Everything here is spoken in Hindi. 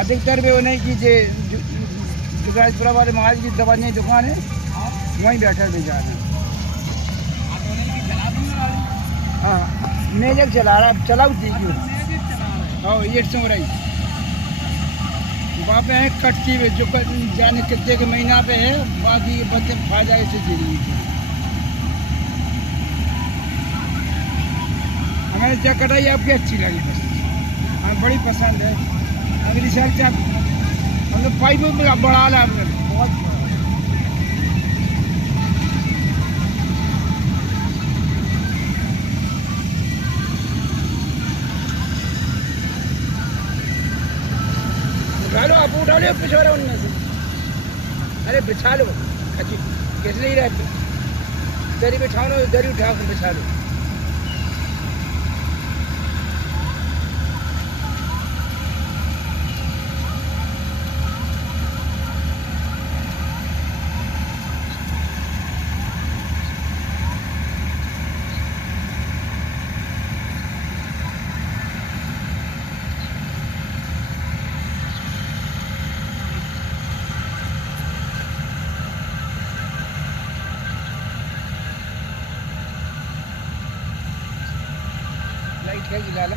अधिकतर भी नहीं कि जुगासपुरा वाले महाराज की दवाइयाँ की दुकान है, वहीं बैठा बेचारा। हाँ, मैजिक चला रहा, चलाऊ थी क्यों? हाँ, ये सुन रही। वहाँ पे है कटकी में, जो जाने कितने के महीना पे है, बाकी ये बच्चे खा जाए से जीरी। हमें क्या कटाई आपकी अच्छी लगी बस, हमें बड़ी पसंद है। अगली साल क्या हमने पाइप में बढ़ा ला, हमने बहुत बड़ा। उठा लो, आप उठा लो, पिछवा रहे उनमें से। अरे बिछा लो, खची किस नहीं रहती, दरी बिछाओ ना, दरी उठा कर बिछा लो। लाइट है, लाला।